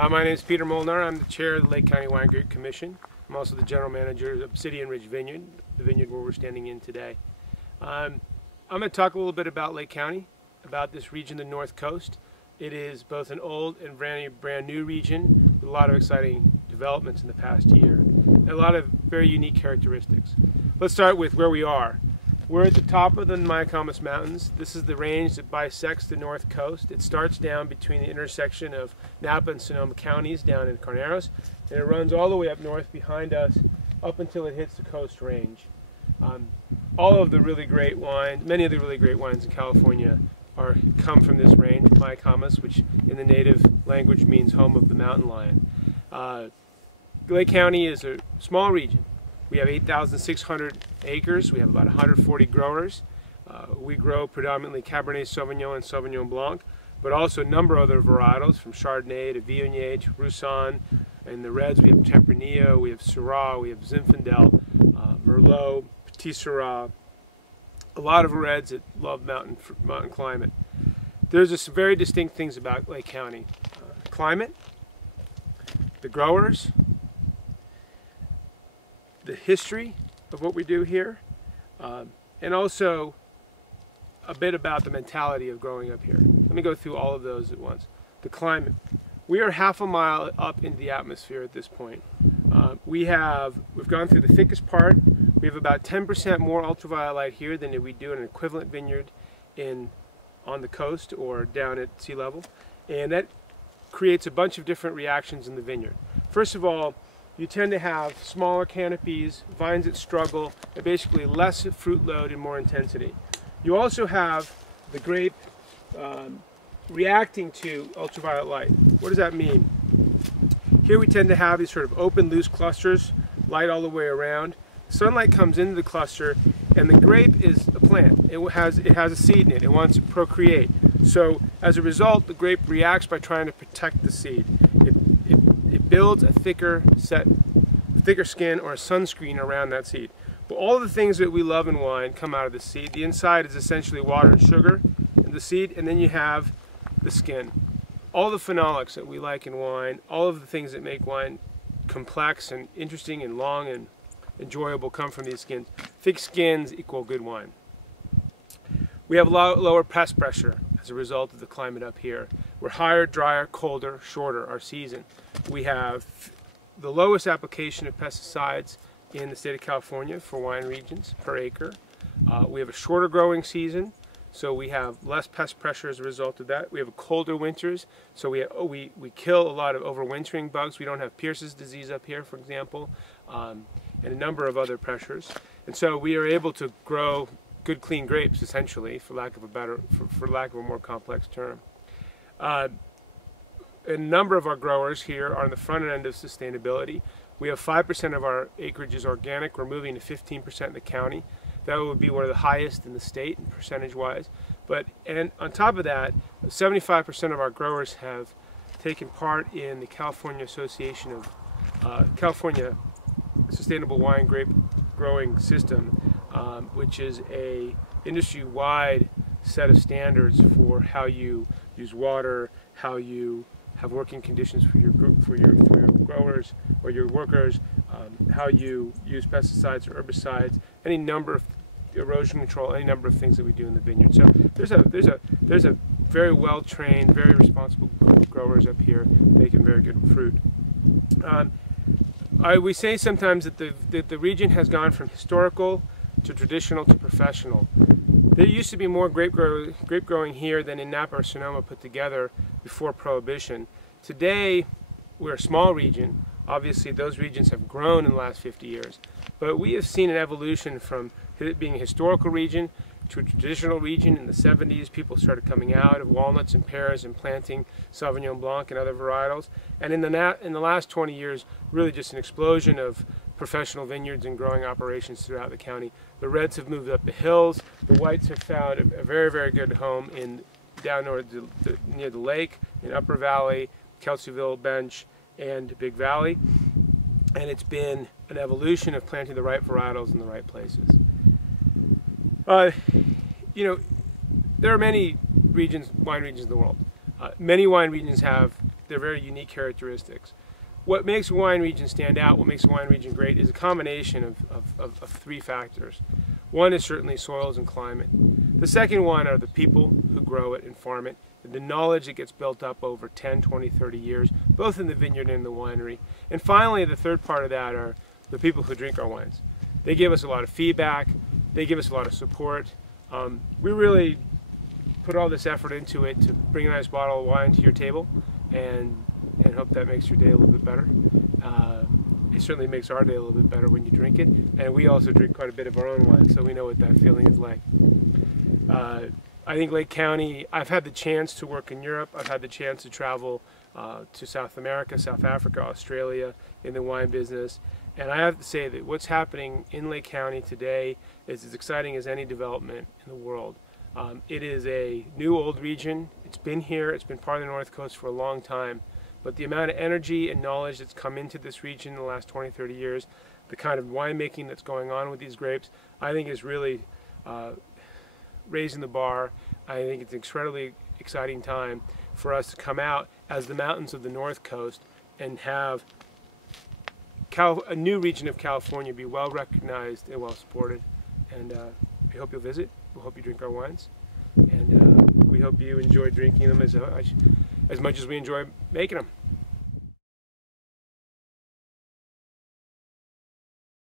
Hi, my name is Peter Molnar. I'm the chair of the Lake County Winegrape Commission. I'm also the general manager of Obsidian Ridge Vineyard, the vineyard where we're standing in today. I'm going to talk a little bit about Lake County, about this region, the North Coast. It is both an old and brand new region with a lot of exciting developments in the past year and a lot of very unique characteristics. Let's start with where we are. We're at the top of the Miacamas Mountains. This is the range that bisects the North Coast. It starts down between the intersection of Napa and Sonoma counties down in Carneros, and it runs all the way up north behind us up until it hits the Coast Range. All of the really great wines, many of the really great wines in California come from this range, Miacamas, which in the native language means home of the mountain lion. Lake County is a small region. We have 8,600 acres. We have about 140 growers. We grow predominantly Cabernet Sauvignon and Sauvignon Blanc, but also a number of other varietals from Chardonnay to Viognier to Roussanne. In the reds, we have Tempranillo, we have Syrah, we have Zinfandel, Merlot, Petit Syrah. A lot of reds that love mountain climate. There's just some very distinct things about Lake County. Climate, the growers, the history of what we do here, and also a bit about the mentality of growing up here. Let me go through all of those at once. The climate. We are half a mile up into the atmosphere at this point. We've gone through the thickest part. We have about 10% more ultraviolet light here than we do in an equivalent vineyard on the coast or down at sea level, and that creates a bunch of different reactions in the vineyard. First of all, you tend to have smaller canopies, vines that struggle, and basically less fruit load and more intensity. You also have the grape reacting to ultraviolet light. What does that mean? Here we tend to have these sort of open, loose clusters, light all the way around. Sunlight comes into the cluster, and the grape is a plant. It has a seed in it. It wants to procreate. So as a result, the grape reacts by trying to protect the seed. It builds a thicker skin or a sunscreen around that seed. But all the things that we love in wine come out of the seed. The inside is essentially water and sugar in the seed, and then you have the skin. All the phenolics that we like in wine, all of the things that make wine complex and interesting and long and enjoyable come from these skins. Thick skins equal good wine. We have a lot lower pest pressure as a result of the climate up here. We're higher, drier, colder, shorter our season. We have the lowest application of pesticides in the state of California for wine regions per acre. We have a shorter growing season, so we have less pest pressure as a result of that. We have colder winters, so we kill a lot of overwintering bugs. We don't have Pierce's disease up here, for example, and a number of other pressures. And so we are able to grow good, clean grapes, essentially, for lack of a more complex term. A number of our growers here are on the front end of sustainability. We have 5% of our acreage is organic. We're moving to 15% in the county. That would be one of the highest in the state, percentage-wise. And on top of that, 75% of our growers have taken part in the California Association of California Sustainable Wine Grape Growing System, which is a industry-wide set of standards for how you use water, how you have working conditions for your growers or your workers, how you use pesticides or herbicides, any number of erosion control, any number of things that we do in the vineyard. So there's a very well trained, very responsible group of growers up here making very good fruit. We say sometimes that the region has gone from historical to traditional to professional. There used to be more grape growing here than in Napa or Sonoma put together before Prohibition. Today, we're a small region. Obviously, those regions have grown in the last 50 years. But we have seen an evolution from it being a historical region to a traditional region. In the 70s, people started coming out of walnuts and pears and planting Sauvignon Blanc and other varietals. And in the last 20 years, really just an explosion of professional vineyards and growing operations throughout the county. The reds have moved up the hills. The whites have found a very, very good home down near the lake, in Upper Valley, Kelseyville Bench, and Big Valley. And it's been an evolution of planting the right varietals in the right places. You know, there are many wine regions in the world. Many wine regions have they're very unique characteristics. What makes a wine region stand out, what makes a wine region great, is a combination of three factors. One is certainly soils and climate. The second one are the people who grow it and farm it, the knowledge that gets built up over 10, 20, 30 years, both in the vineyard and in the winery. And finally, the third part of that are the people who drink our wines. They give us a lot of feedback, they give us a lot of support. We really put all this effort into it to bring a nice bottle of wine to your table and hope that makes your day a little bit better. It certainly makes our day a little bit better when you drink it, and we also drink quite a bit of our own wine, so we know what that feeling is like. I think Lake County, I've had the chance to work in Europe, I've had the chance to travel to South America, South Africa, Australia in the wine business, and I have to say that what's happening in Lake County today is as exciting as any development in the world. It is a new old region. It's been here, it's been part of the North Coast for a long time, but the amount of energy and knowledge that's come into this region in the last 20, 30 years, the kind of winemaking that's going on with these grapes, I think is really raising the bar. I think it's an incredibly exciting time for us to come out as the mountains of the North Coast and have a new region of California be well recognized and well supported. And we hope you'll visit. We hope you drink our wines, and we hope you enjoy drinking them as much as we enjoy making them.